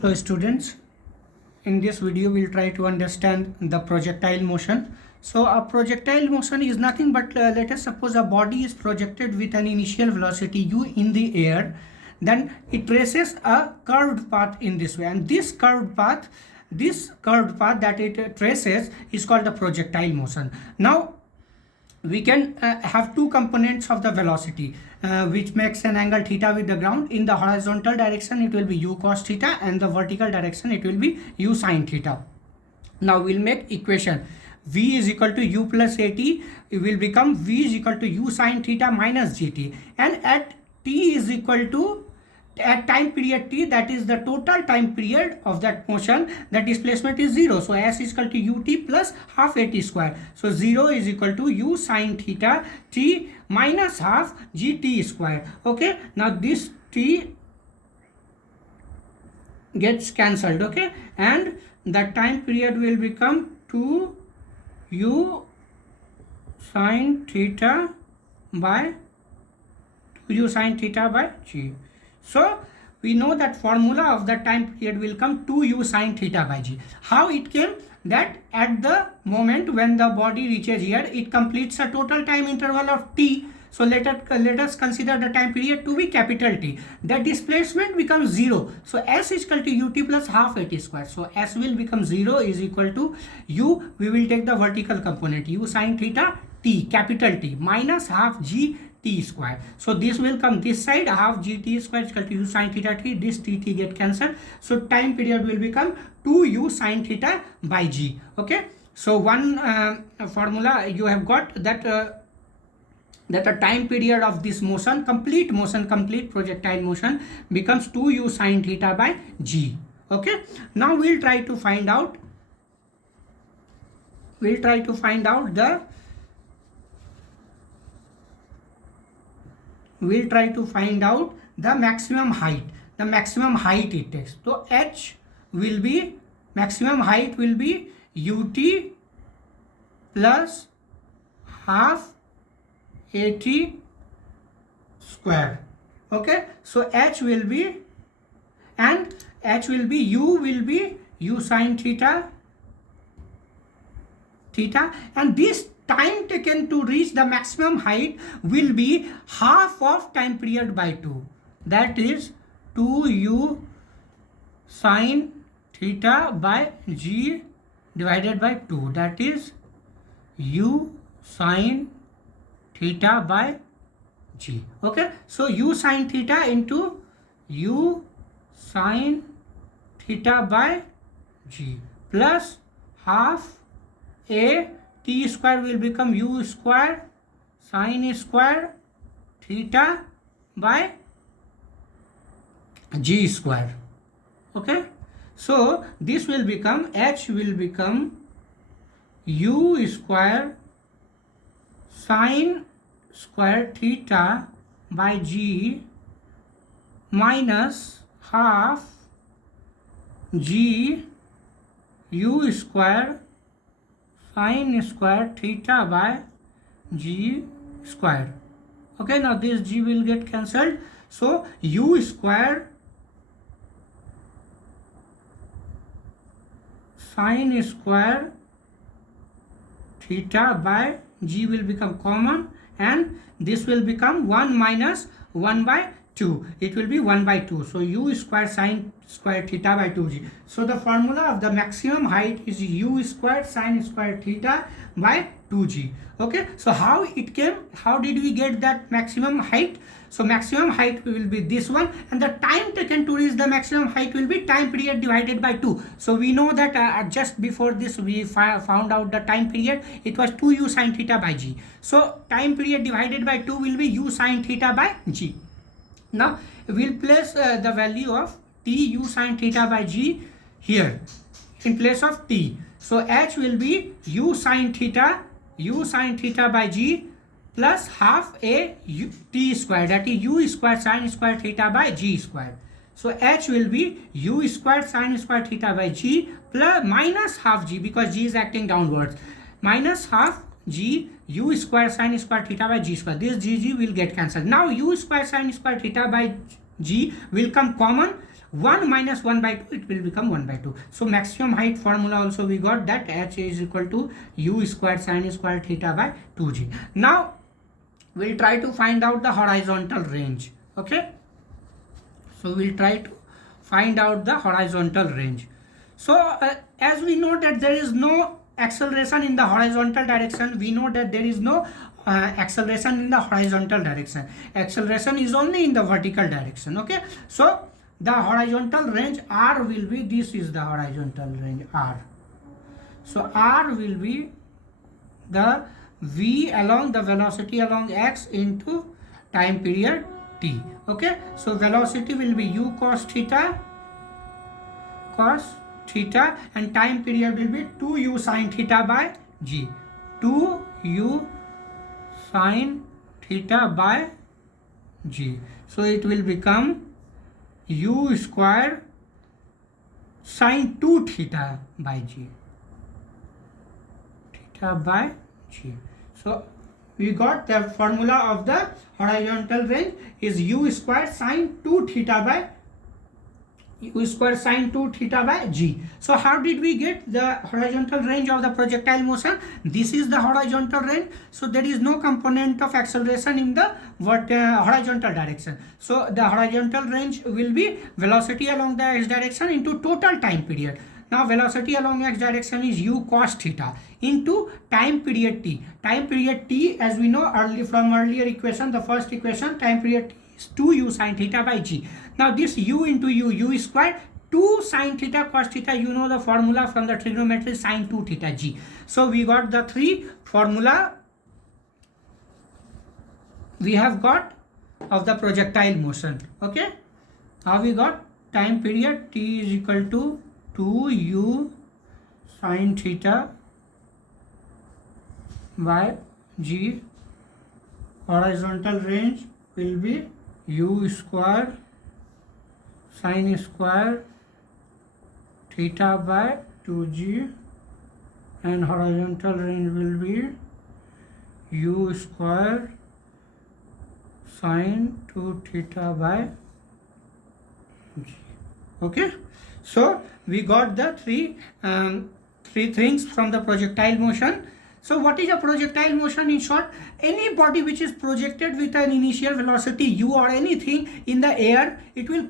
Hello students, in this video we'll try to understand the projectile motion. So a projectile motion is nothing but let us suppose a body is projected with an initial velocity u in the air, then it traces a curved path in this way, and this curved path that it traces is called the projectile motion. Now we can have two components of the velocity which makes an angle theta with the ground. In the horizontal direction it will be u cos theta, and the vertical direction it will be u sin theta. Now we'll make equation v is equal to u plus at, it will become v is equal to u sin theta minus gt, and at t is equal to, at time period t, that is the total time period of that motion, the displacement is 0. So s is equal to ut plus half at square. So 0 is equal to u sin theta t minus half gt square. Okay, now this t gets cancelled. Okay, and the time period will become 2 u sin theta by g. So we know that formula of the time period will come 2u sin theta by g. How it came? That at the moment when the body reaches here, it completes a total time interval of t. So let us consider the time period to be capital T. The displacement becomes 0. So s is equal to ut plus half at square. So s will become 0 is equal to u. We will take the vertical component u sin theta t, capital T, minus half g t square. So this will come this side, half gt square is equal to u sin theta t. This t get cancelled. So time period will become 2u sin theta by g. Okay. So one formula you have got that that a time period of this motion, complete projectile motion, becomes 2u sin theta by g. Okay. Now we'll try to find out the maximum height it takes. So h will be, maximum height will be ut plus half at square. Okay, so h will be, and u will be u sin theta, and this time taken to reach the maximum height will be half of time period by 2, that is 2u sin theta by g divided by 2, that is u sin theta by g. Okay, so u sin theta into u sin theta by g plus half a t square will become u square sin square theta by g square. Okay, so this will become, h will become u square sin square theta by g minus half g u square sin square theta by g square. Okay, now this g will get cancelled. So u square sin square theta by g will become common, and this will become 1 minus 1 by 2. It will be 1 by 2. So u square sin square theta by 2g. So the formula of the maximum height is u square sin square theta by 2g. Okay, so how it came, how did we get that maximum height? So maximum height will be this one, and the time taken to reach the maximum height will be time period divided by 2. So we know that just before this we found out the time period, it was 2u sin theta by g. So time period divided by 2 will be u sin theta by g. Now we'll place the value of t u sin theta by g here in place of t. So h will be u sin theta by g plus half a t square, that is u square sin square theta by g square. So h will be u square sin square theta by g plus minus half g, because g is acting downwards, minus half g u square sin square theta by g square. This g will get cancelled. Now u square sin square theta by g will come common. 1 minus 1 by 2, it will become 1 by 2. So maximum height formula also we got, that h is equal to u squared sin squared theta by 2g. Now we'll try to find out the horizontal range. Okay, so we'll try to find out the horizontal range. So as we know that there is no acceleration in the horizontal direction, we know that there is no acceleration in the horizontal direction. Acceleration is only in the vertical direction. Okay, so the horizontal range r will be, this is the horizontal range r. So r will be the v along the velocity along x into time period t. Okay, so velocity will be u cos theta and time period will be 2u sin theta by g. 2u sin theta by g. So it will become u square sin 2 theta by g. Theta by g. So we got the formula of the horizontal range is u square sin 2 theta by g. So how did we get the horizontal range of the projectile motion? This is the horizontal range. So there is no component of acceleration in the horizontal direction. So the horizontal range will be velocity along the x direction into total time period. Now velocity along x direction is u cos theta into time period t. Time period t, as we know from earlier equation, the first equation, time period t is 2u sin theta by g. Now this u into u square 2 sin theta cos theta, you know the formula from the trigonometry, sin 2 theta g. So we got the three formula we have got of the projectile motion. Okay, how we got time period t is equal to 2u sin theta by g. Horizontal range will be u square sin square theta by 2g, and horizontal range will be u square sin 2 theta by g. Okay, so we got the three things from the projectile motion. So what is a projectile motion? In short, any body which is projected with an initial velocity u or anything in the air, it will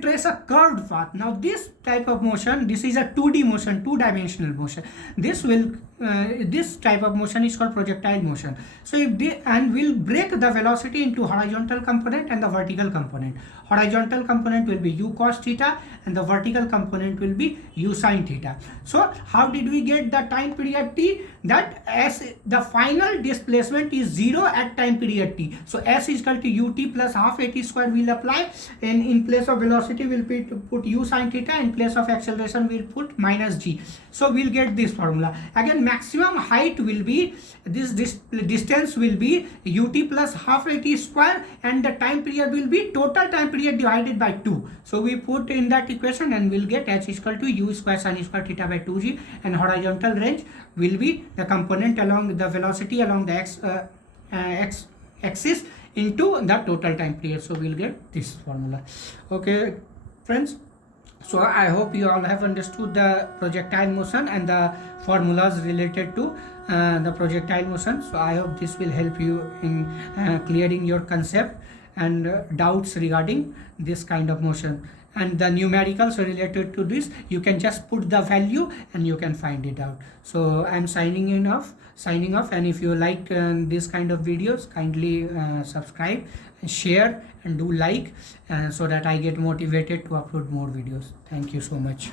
trace a curved path. Now this type of motion, this is a 2D motion, two-dimensional motion. This type of motion is called projectile motion. So we'll break the velocity into horizontal component and the vertical component. Horizontal component will be u cos theta and the vertical component will be u sin theta. So how did we get the time period t? That s, the final displacement is 0 at time period t. So s is equal to ut plus half at square will apply, and in place of velocity we'll put u sin theta, in place of acceleration we'll put minus g. So we'll get this formula. Again, maximum height will be this distance will be ut plus half at square, and the time period will be total time period divided by 2. So we put in that equation and we'll get h is equal to u square sin square theta by 2g, and horizontal range will be the component along the velocity along the x axis into the total time period. So we'll get this formula. Okay friends, so I hope you all have understood the projectile motion and the formulas related to the projectile motion. So I hope this will help you in clearing your concept and doubts regarding this kind of motion. And the numericals related to this, you can just put the value and you can find it out. So I'm signing off, and if you like this kind of videos, kindly subscribe and share and do like, so that I get motivated to upload more videos. Thank you so much.